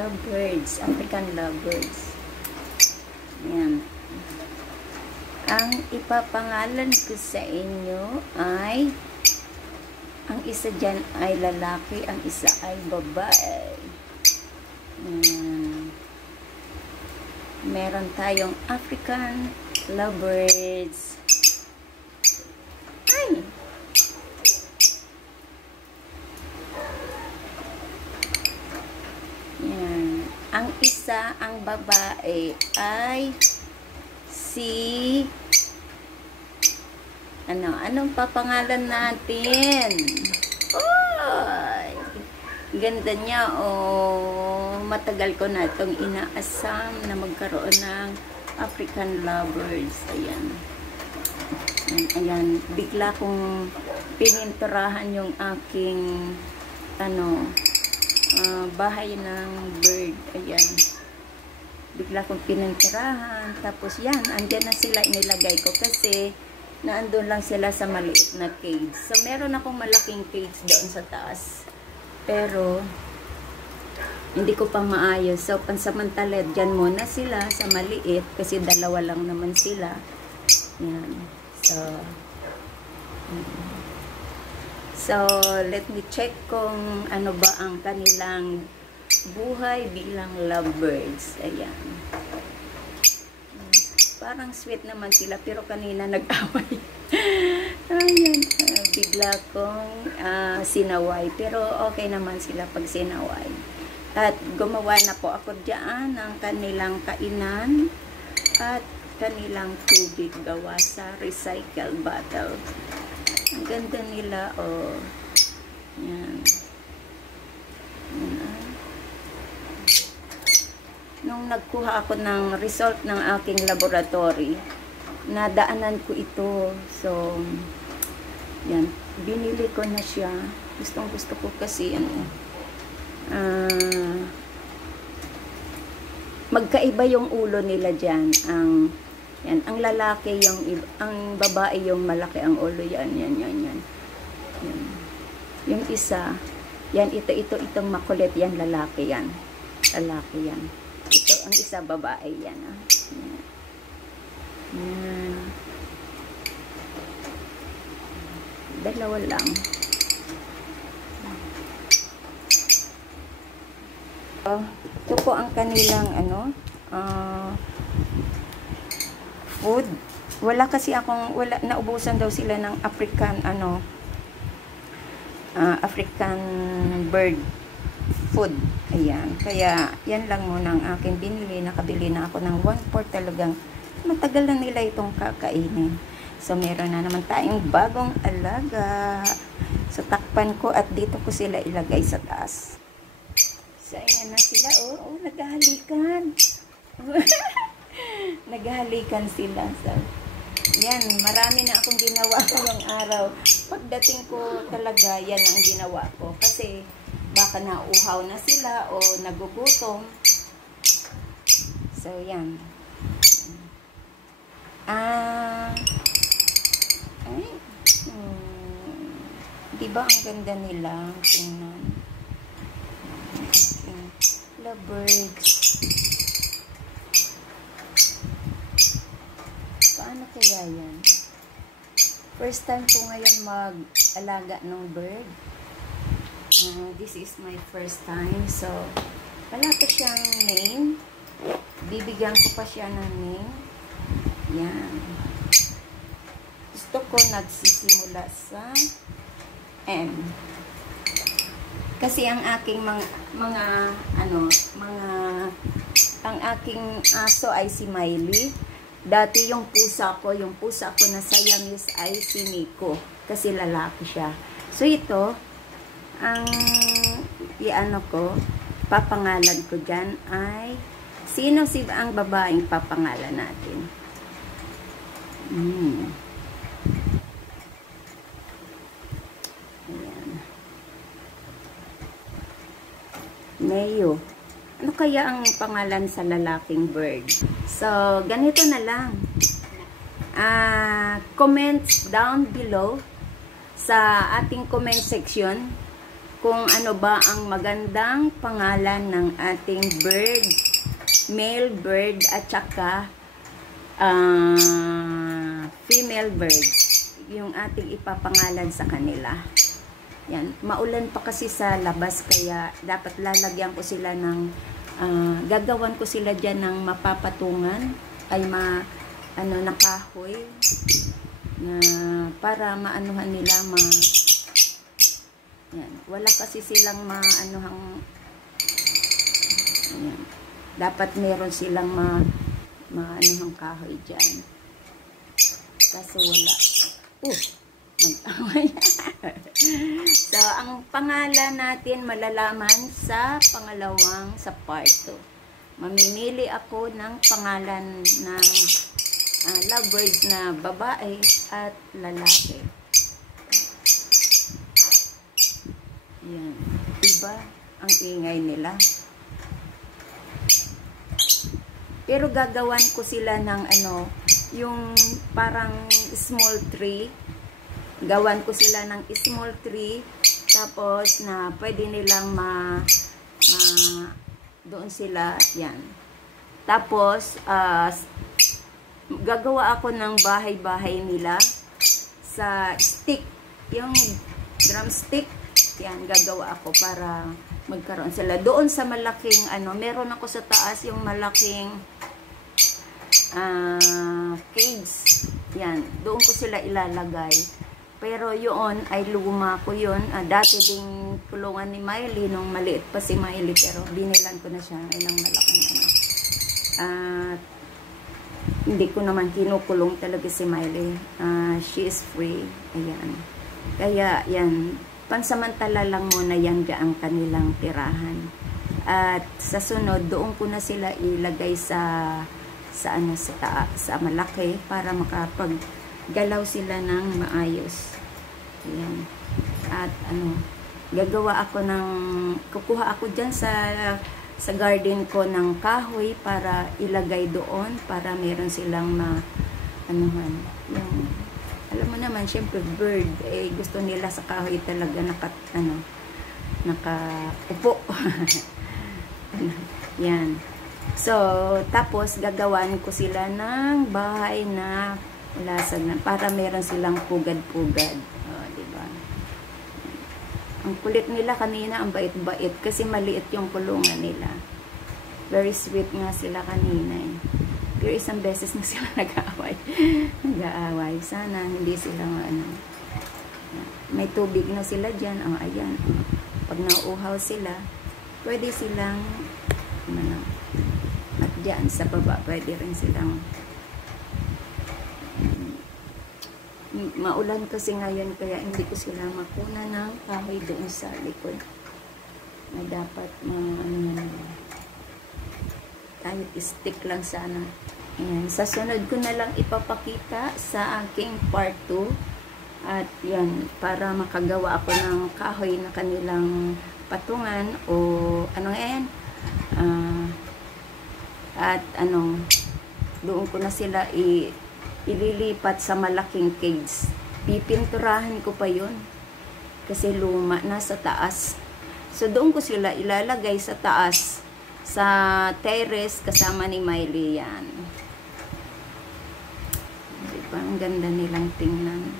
Lovebirds, African lovebirds. Yan. Ang ipapangalan ko sa inyo ay, ang isa dyan ay lalaki, ang isa ay babae. Yan. Meron tayong African lovebirds. Ay! Yan. Ang isa, ang babae ay si anong papangalan natin? Oy! Ganda niya, oh. Matagal ko na itong inaasam na magkaroon ng African lovebirds. Ayan. Ayan. Bigla kong pininturahan yung aking bahay ng bird. Ayan. Bigla kong pininturahan. Tapos yan, andyan na sila, inilagay ko kasi naandun lang sila sa maliit na cage. So, meron akong malaking cage doon sa taas. Pero, hindi ko pa maayos. So, pansamantala, dyan muna sila sa maliit kasi dalawa lang naman sila. Yan. So, let me check kung ano ba ang kanilang buhay bilang lovebirds. Ayan. Parang sweet naman sila, pero kanina nag-away. Ayan, bigla kong sinaway. Pero okay naman sila pag sinaway. At gumawa na po ako dyan ng kanilang kainan at kanilang tubig gawa sa recycled bottle. Ang ganda nila, oh. Yan. Yan. Nung nagkuha ako ng result ng aking laboratory, nadaanan ko ito. So, yan. Binili ko na siya. Gustong gusto ko kasi, magkaiba yung ulo nila dyan. Ang lalaki, ang babae yung malaki ang ulo. Yan. Yung isa, yan, itong makulit, yan, lalaki yan. Lalaki yan. Ito, ang isa, babae yan. Yan. Dalawa lang. Ito po ang kanilang, food. Wala kasi akong, naubusan daw sila ng African, African bird food. Ayan. Kaya, yan lang muna ang aking binili. Nakabili na ako ng 1/4 talagang. Matagal na nila itong kakainin. So, meron na naman tayong bagong alaga. So, takpan ko at dito ko sila ilagay sa taas. So, ayan na sila. Oh, naghahalikan. Naghahalikan sila. So, yan. Marami na akong ginawa ngayong araw. Pagdating ko talaga, yan ang ginawa ko. Kasi, baka nauuhaw na sila o nagugutom. So, yan. Diba ang ganda nila? Tingnan. Lovebirds. Paano kaya yan? First time ko ngayon mag-alaga ng bird. This is my first time. So, wala pa siyang name. Bibigyan ko pa siya ng name. Yan. Gusto ko nagsisimula sa M. Kasi ang aking ang aking aso ay si Miley. Dati yung pusa ko na Siamese ay si Nico. Kasi lalaki siya. So, ito, ang papangalan ko dyan ay, sino ang babaeng papangalan natin? Ayan. Mayo. Ano kaya ang pangalan sa lalaking bird? So, ganito na lang. Comments down below sa ating comment section kung ano ba ang magandang pangalan ng ating bird, male bird at saka female bird, yung ating ipapangalan sa kanila. Yan, maulan pa kasi sa labas kaya dapat lalagyan ko sila ng gagawan ko sila diyan ng mapapatungan ay na kahoy na para maanuhan nila yan, wala kasi silang yan, dapat meron silang maanuhang kahoy diyan. Kaso wala. Nag-away. So, ang pangalan natin malalaman sa pangalawang sa part 2. Mamimili ako ng pangalan ng lovebirds na babae at lalaki. Yan. Diba? Ang ingay nila. Pero gagawan ko sila ng yung parang small tree. Gawan ko sila ng small tree, tapos na pwede nilang doon sila, yan. Tapos, gagawa ako ng bahay-bahay nila sa stick, yung drumstick, yan, gagawa ako para magkaroon sila. Doon sa malaking, meron ako sa taas yung malaking cage, yan, doon ko sila ilalagay. Pero yun ay luma ko yun. Dati ding kulungan ni Miley nung maliit pa si Miley, pero binilan ko na siya ng malaking hindi ko naman kinukulong talaga si Miley. She is free. Ayan. Kaya yan, pansamantala lang muna yan ang kanilang tirahan. At sa sunod, doon ko na sila ilagay sa malaki para makapaggalaw sila ng maayos. Ayan. At gagawa ako kukuha ako dyan sa garden ko ng kahoy para ilagay doon para meron silang alam mo naman, syempre bird, gusto nila sa kahoy talaga nakaupo. Yan. So, tapos gagawan ko sila ng bahay na lasag na para meron silang pugad-pugad. Diba? Ang kulit nila kanina, ang bait-bait kasi maliit yung kulungan nila. Very sweet nga sila kanina eh. Pero isang beses na sila nag-aaway. Nag-aaway. Sana hindi sila may tubig na sila dyan. Ayan. Pag nauuhaw sila, pwede silang at dyan sa baba, pwede rin silang maulan kasi ngayon kaya hindi ko sila makuna ng kahoy doon sa likod na dapat kahit stick lang sana. Ayan. Sa sunod ko na lang ipapakita sa aking part 2 at yan, para makagawa ako ng kahoy na kanilang patungan o yan at doon ko na sila ililipat sa malaking cage. Pipinturahan ko pa yun kasi luma na sa taas. So doon ko sila ilalagay sa taas sa terrace kasama ni Miley. Yan. Diba? Ang ganda nilang tingnan.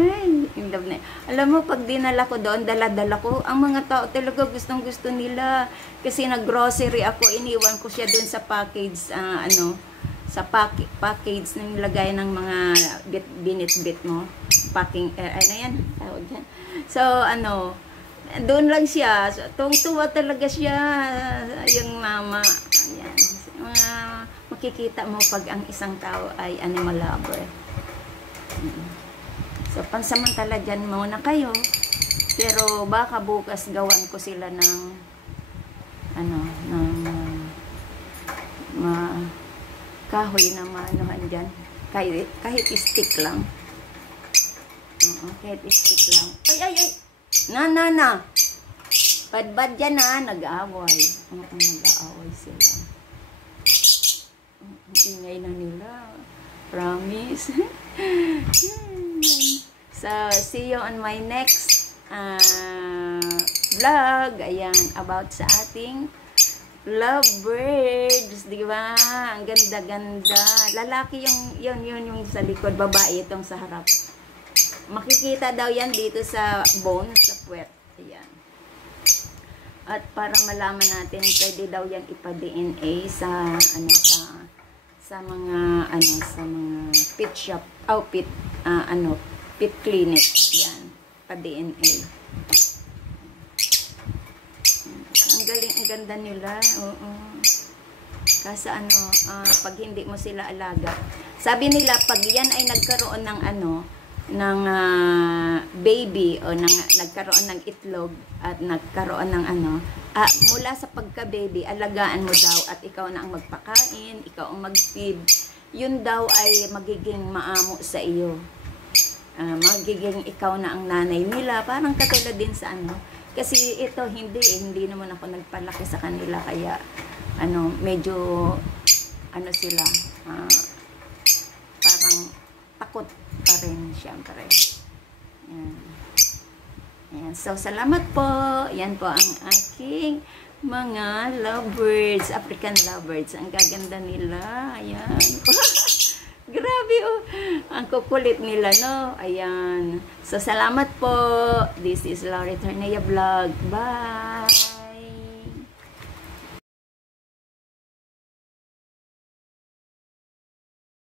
Ay, in love na. Alam mo, pag dinala ko doon, dala-dala ko, ang mga tao talaga gustong-gusto nila. Kasi nag-grocery ako, iniwan ko siya doon sa package, sa package na nilagay ng mga binit-bit mo. Packing, ano yan? Tawag yan. So, doon lang siya. So, tuwang-tuwa talaga siya. Yung mama. Ayan. Makikita mo pag ang isang tao ay animal lover. So, pansamantala dyan muna kayo. Pero, baka bukas gawan ko sila ng kahoy na maanuhan dyan. Kahit stick lang. Kahit stick lang. Ay! Na! Badbad dyan nag-aaway. Nag-aaway sila. Ingay na nila. Promise. So, see you on my next vlog. Ayan, about sa ating lovebirds, di ba? Ang ganda-ganda. Lalaki yun yung sa likod, babae itong sa harap. Makikita daw yan dito sa bone, sa puwet. Ayan. At para malaman natin, pwede daw yan ipa-DNA sa mga pet shop, pet clinic. Yan, pa-DNA. Ang galing, ang ganda nila. Oo. Kasi pag hindi mo sila alaga. Sabi nila, pag yan ay nagkaroon ng baby o nagkaroon ng itlog at nagkaroon ng mula sa pagka-baby, alagaan mo daw at ikaw na ang magpakain, ikaw ang mag-feed. Yun daw ay magiging maamo sa iyo. Magiging ikaw na ang nanay nila. Parang katulad din sa kasi ito hindi naman ako nagpalaki sa kanila, kaya medyo sila parang takot pa rin syempre. Ayan. So salamat po. Yan po ang aking mga lovebirds, African lovebirds. Ang gaganda nila. Ayan. Grabe ang kukulit nila, no? Ayan. So salamat po. This is Laurie Tornea Vlog. Bye.